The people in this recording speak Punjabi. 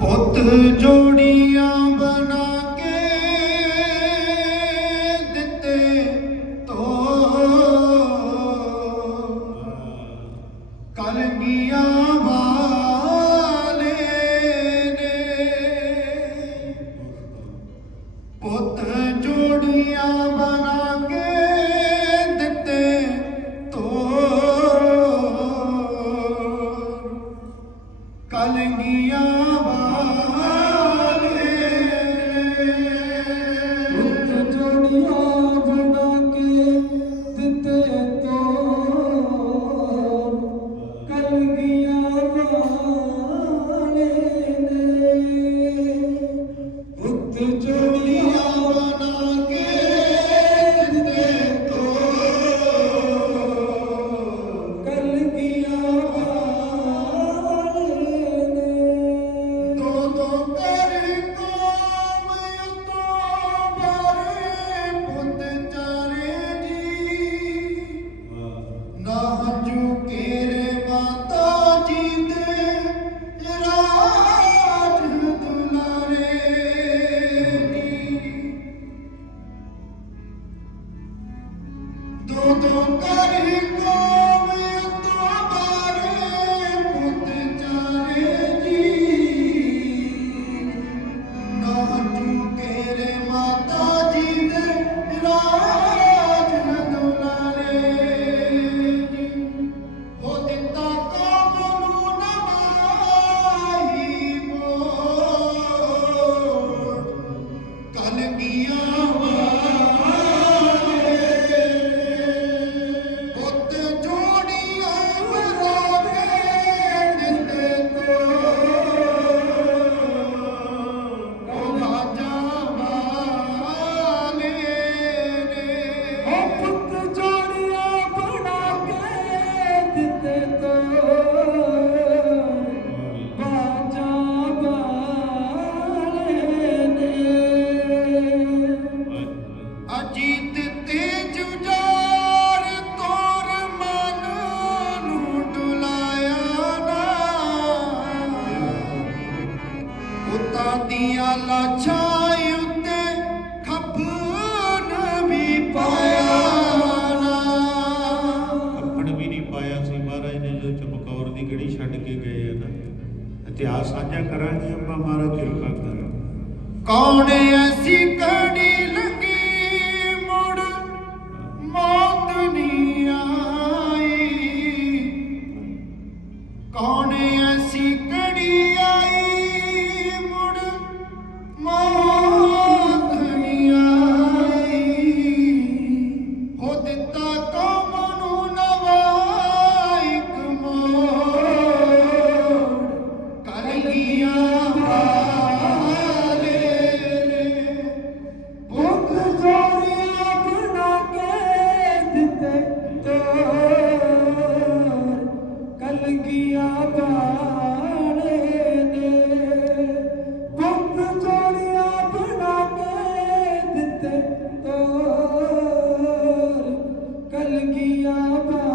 ਪੁੱਤ ਜੋੜੀਆਂ ਬਣਾ ਕੇ ਦਿੱਤੇ ਤੋ ਕਲਗੀਆਂ ਵਾਲੇ ਨੇ। ਪੁੱਤ ਜੋੜੀਆਂ ਬਣਾ ਕੇ ਦਿੱਤੇ ਤੋ ਕਲਗੀਆਂ ਦੋ ਦੋ ਕਰ ਕੋਮ ਤੋਂ ਬਾਰੇ ਪੁੱਤ ਚਾਰੇ ਜੀ ਨਾ ਹੰਝੂ ਕੇਰੇ ਮਾਤਾ ਜੀ ਦੇ ਰਾਜ ਦੁਲਾਰੇ ਹੋ ਦਿੱਤਾ ਕੌਮ ਨੂੰ ਨਵਾਈ ਮੋੜ ਕਲਗੀਆਂ ਵਾਲੇ ਉੱਤੇ ਖੱਪਨ ਵੀ ਪਾਇਆ ਨਾ। ਕੱਫਣ ਵੀ ਨਹੀਂ ਪਾਇਆ ਸੀ ਮਹਾਰਾਜ ਨੇ ਜੋ ਚਮਕੌਰ ਦੀ ਗੜੀ ਛੱਡ ਕੇ ਗਏ ਆ ਨਾ ਇਤਿਹਾਸ ਸਾਂਝਾ ਕਰਾਂਗੇ ਆਪਾਂ ਮਹਾਰਾਜ ਕਿਰਪਾ ਕਰੋ ਕੌਣ ਐਸੀ ਕੜੀ ਲੰਗੀ ਕਲਗੀਆਂ ਵਾਲੇ